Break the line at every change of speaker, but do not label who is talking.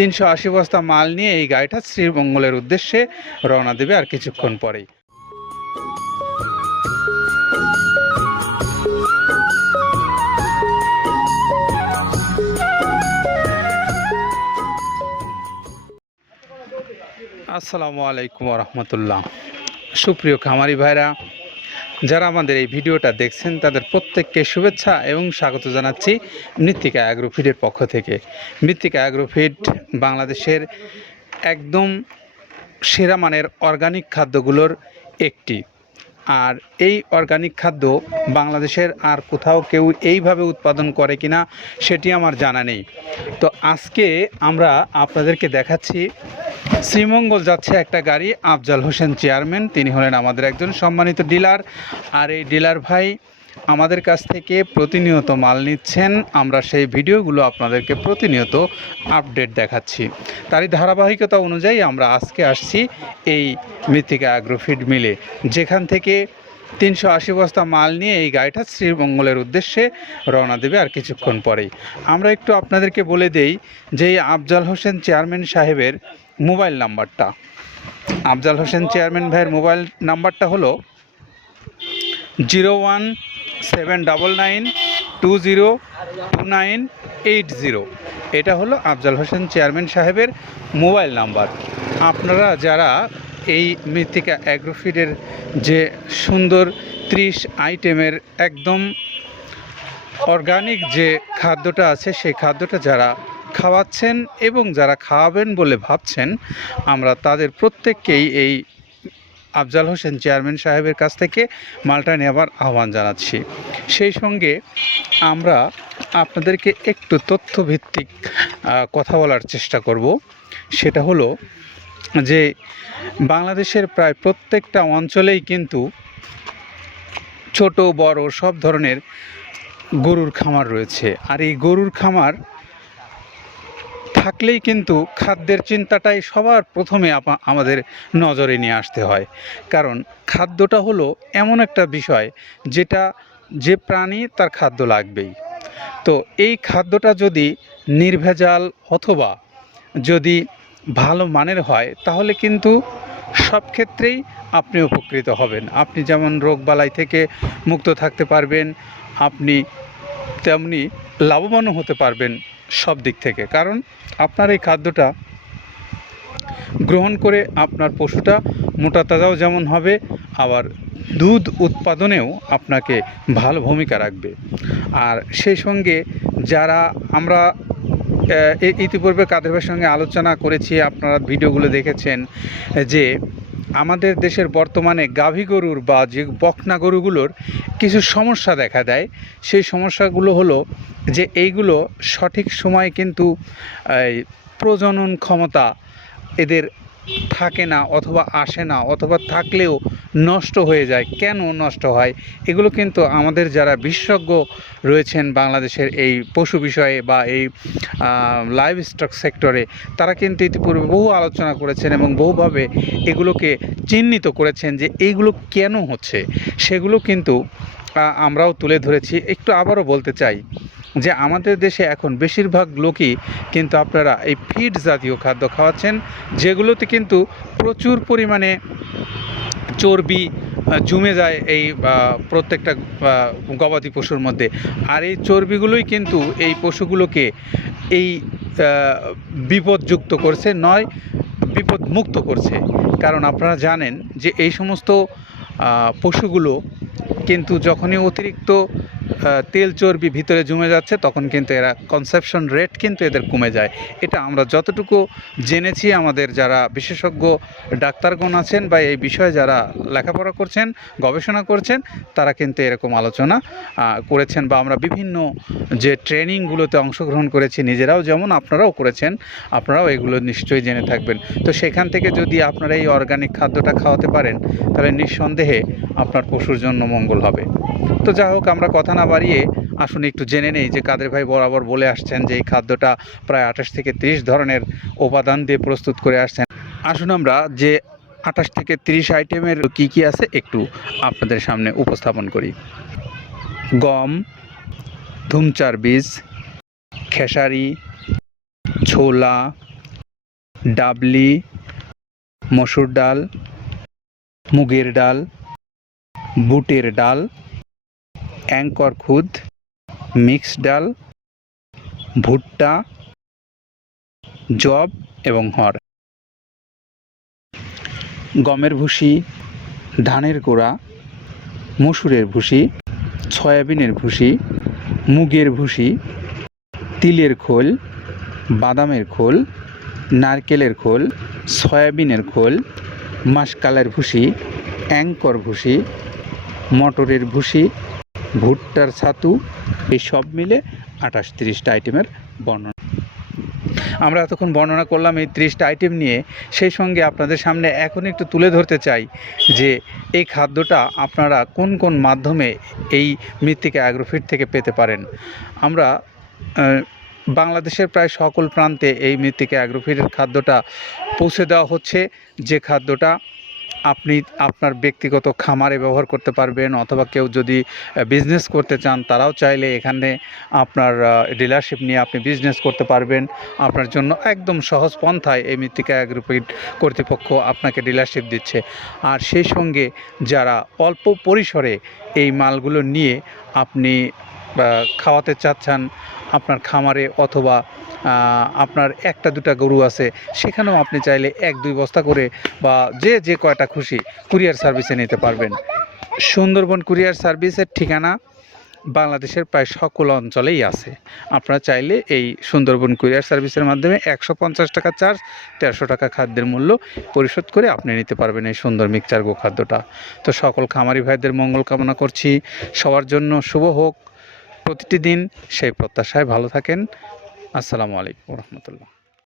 তিনশো আশি বস্তা মাল নিয়ে এই গাড়িটা শ্রীমঙ্গলের উদ্দেশ্যে রওনা দেবে আর কিছুক্ষণ পরেই। আসসালামু আলাইকুম রহমতুল্লাহ। সুপ্রিয় খামারি ভাইরা যারা আমাদের এই ভিডিওটা দেখছেন, তাদের প্রত্যেককে শুভেচ্ছা এবং স্বাগত জানাচ্ছি মৃত্তিকা অ্যাগ্রোফিডের পক্ষ থেকে। মৃত্তিকা অ্যাগ্রোফিড বাংলাদেশের একদম সেরা মানের অর্গানিক খাদ্যগুলোর একটি। আর এই অর্গানিক খাদ্য বাংলাদেশের আর কোথাও কেউ এইভাবে উৎপাদন করে কিনা সেটি আমার জানা নেই। তো আজকে আমরা আপনাদেরকে দেখাচ্ছি, শ্রীমঙ্গল যাচ্ছে একটা গাড়ি, আফজাল হোসেন চেয়ারম্যান তিনি হলেন আমাদের একজন সম্মানিত ডিলার আর এই ডিলার ভাই আমাদের কাছ থেকে প্রতিনিয়ত মাল নিচ্ছেন। আমরা সেই ভিডিওগুলো আপনাদেরকে প্রতিনিয়ত আপডেট দেখাচ্ছি। তারই ধারাবাহিকতা অনুযায়ী আমরা আজকে আসছি এই মৃত্তিকা অ্যাগ্রোফিড মিলে যেখান থেকে তিনশো আশি বস্তা মাল নিয়ে এই গাড়িটা শ্রীমঙ্গলের উদ্দেশ্যে রওনা দেবে আর কিছুক্ষণ পরেই। আমরা একটু আপনাদেরকে বলে দেই যে আফজাল হোসেন চেয়ারম্যান সাহেবের মোবাইল নাম্বারটা। আফজাল হোসেন চেয়ারম্যান ভাইয়ের মোবাইল নাম্বারটা হলো zero one seven double nine two zero two nine eight zero. এটা হলো আফজাল হোসেন চেয়ারম্যান সাহেবের মোবাইল নাম্বার। আপনারা যারা এই মৃত্তিকা অ্যাগ্রোফিডের যে সুন্দর ত্রিশ আইটেমের একদম অর্গানিক যে খাদ্যটা আছে, সেই খাদ্যটা যারা খাওয়াচ্ছেন এবং যারা খাওয়াবেন বলে ভাবছেন, আমরা তাদের প্রত্যেককেই এই আফজাল হোসেন চেয়ারম্যান সাহেবের কাছ থেকে মালটা নেবার আহ্বান জানাচ্ছি। সেই সঙ্গে আমরা আপনাদেরকে একটু তথ্যভিত্তিক কথা বলার চেষ্টা করব। সেটা হলো যে বাংলাদেশের প্রায় প্রত্যেকটা অঞ্চলেই কিন্তু ছোট, বড় সব ধরনের গরুর খামার রয়েছে। আর এই গরুর খামার থাকলেই কিন্তু খাদ্যের চিন্তাটাই সবার প্রথমে আমাদের নজরে নিয়ে আসতে হয়। কারণ খাদ্যটা হলো এমন একটা বিষয় যেটা যে প্রাণী তার খাদ্য লাগবেই। তো এই খাদ্যটা যদি নির্ভেজাল অথবা যদি ভালো মানের হয়, তাহলে কিন্তু সব ক্ষেত্রেই আপনি উপকৃত হবেন। আপনি যেমন রোগবালাই থেকে মুক্ত থাকতে পারবেন, আপনি তেমনি লাভবানও হতে পারবেন। সব দিক থেকে। কারণ আপনার এই খাদ্যটা গ্রহণ করে আপনার পশুটা মোটা তাজাও যেমন হবে, আবার দুধ উৎপাদনেও আপনাকে ভালো ভূমিকা রাখবে। আর সেই সঙ্গে যারা আমরা ইতিপূর্বে কাদের সঙ্গে আলোচনা করেছি, আপনারা ভিডিওগুলো দেখেছেন যে আমাদের দেশের বর্তমানে গাভী গরুর বা যে বকনা গরুগুলোর কিছু সমস্যা দেখা দেয়। সেই সমস্যাগুলো হলো যে এইগুলো সঠিক সময় কিন্তু প্রজনন ক্ষমতা এদের থাকে না অথবা আসে না অথবা থাকলেও নষ্ট হয়ে যায়। কেন নষ্ট হয়? এগুলো কিন্তু আমাদের যারা বিশেষজ্ঞ রয়েছেন বাংলাদেশের এই পশু বিষয়ে বা এই লাইভ স্টক সেক্টরে তারা কিন্তু ইতিপূর্বে বহু আলোচনা করেছেন এবং বহুভাবে এগুলোকে চিহ্নিত করেছেন যে এইগুলো কেন হচ্ছে? সেগুলো কিন্তু আমরাও তুলে ধরেছি। একটু আবারও বলতে চাই যে আমাদের দেশে এখন বেশিরভাগ লোকই কিন্তু আপনারা এই ফিড জাতীয় খাদ্য খাওয়াচ্ছেন, যেগুলোতে কিন্তু প্রচুর পরিমাণে চর্বি জমে যায় এই প্রত্যেকটা গবাদি পশুর মধ্যে। আর এই চর্বিগুলোই কিন্তু এই পশুগুলোকে এই বিপদযুক্ত করছে, নয়, বিপদমুক্ত করছে। কারণ আপনারা জানেন যে এই সমস্ত পশুগুলো কিন্তু যখনই অতিরিক্ত তেল চর্বি ভিতরে জমে যাচ্ছে, তখন কিন্তু এরা কনসেপশন রেট কিন্তু এদের কমে যায়। এটা আমরা যতটুকু জেনেছি, আমাদের যারা বিশেষজ্ঞ ডাক্তারগণ আছেন বা এই বিষয়ে যারা লেখাপড়া করছেন, গবেষণা করছেন, তারা কিন্তু এরকম আলোচনা করেছেন বা আমরা বিভিন্ন যে ট্রেনিংগুলোতে অংশগ্রহণ করেছি, নিজেরাও যেমন আপনারাও করেছেন, আপনারাও এগুলো নিশ্চয়ই জেনে থাকবেন। তো সেখান থেকে যদি আপনারা এই অর্গানিক খাদ্যটা খাওয়াতে পারেন, তাহলে নিঃসন্দেহে আপনার পশুর জন্য মঙ্গল হবে। তো যাই হোক, আমরা কথা না বাড়িয়ে আসুন একটু জেনে নেই যে কাদের ভাই বরাবর বলে আসছেন যে এই খাদ্যটা প্রায় আঠাশ থেকে তিরিশ ধরনের উপাদান দিয়ে প্রস্তুত করে আসছেন। আসুন আমরা যে আঠাশ থেকে তিরিশ আইটেমের কি কি আছে একটু আপনাদের সামনে উপস্থাপন করি। গম, ধুমচার বীজ, খেসারি, ছোলা, ডাবলি, মসুর ডাল, মুগের ডাল, বুটের ডাল অ্যাঙ্কর খুদ মিক্স ডাল, ভুট্টা, জব এবং হর। গমের ভুসি, ধানের গোড়া, মসুরের ভুসি, সয়াবিনের ভুসি, মুগের ভুসি, তিলের খোল, বাদামের খোল, নারকেলের খোল, সয়াবিনের খোল, মাসকালের ভুসি, অ্যাঙ্কর ভুসি, মটরের ভুসি ভুট্টার ছাতু, এই সব মিলে আঠাশ তিরিশটা আইটেমের বর্ণনা। আমরা এতক্ষণ বর্ণনা করলাম এই ত্রিশটা আইটেম নিয়ে। সেই সঙ্গে আপনাদের সামনে এখন একটু তুলে ধরতে চাই যে এই খাদ্যটা আপনারা কোন কোন মাধ্যমে এই মৃত্তিকা অ্যাগ্রোফিট থেকে পেতে পারেন। আমরা বাংলাদেশের প্রায় সকল প্রান্তে এই মৃত্তিকা অ্যাগ্রোফিটের খাদ্যটা পৌঁছে দেওয়া হচ্ছে। যে খাদ্যটা আপনি আপনার ব্যক্তিগত খামারে ব্যবহার করতে পারবেন, অথবা কেউ যদি বিজনেস করতে চান, তারাও চাইলে এখানে আপনার ডিলারশিপ নিয়ে আপনি বিজনেস করতে পারবেন। আপনার জন্য একদম সহজ পন্থায় এই মৃত্তিকা অ্যাগ্রোফিট কর্তৃপক্ষ আপনাকে ডিলারশিপ দিচ্ছে। আর সেই সঙ্গে যারা অল্প পরিসরে এই মালগুলো নিয়ে আপনি খাওয়াতে চাচ্ছেন আপনার খামারে অথবা আপনার একটা দুটা গরু আছে, সেখানেও আপনি চাইলে এক, দুই বস্তা করে বা যে যে কয়টা খুশি কুরিয়ার সার্ভিসে নিতে পারবেন। সুন্দরবন কুরিয়ার সার্ভিসের ঠিকানা বাংলাদেশের প্রায় সকল অঞ্চলেই আছে। আপনারা চাইলে এই সুন্দরবন কুরিয়ার সার্ভিসের মাধ্যমে একশো পঞ্চাশ টাকা চার্জ তেরোশো টাকা খাদ্যের মূল্য পরিশোধ করে আপনি নিতে পারবেন এই সুন্দর মিক্সচার গো খাদ্যটা তো সকল খামারি ভাইদের মঙ্গল কামনা করছি। সবার জন্য শুভ হোক। প্রতিটি দিন সেই প্রত্যাশায় ভালো থাকেন। আসসালামু আলাইকুম রহমতুল্লাহ।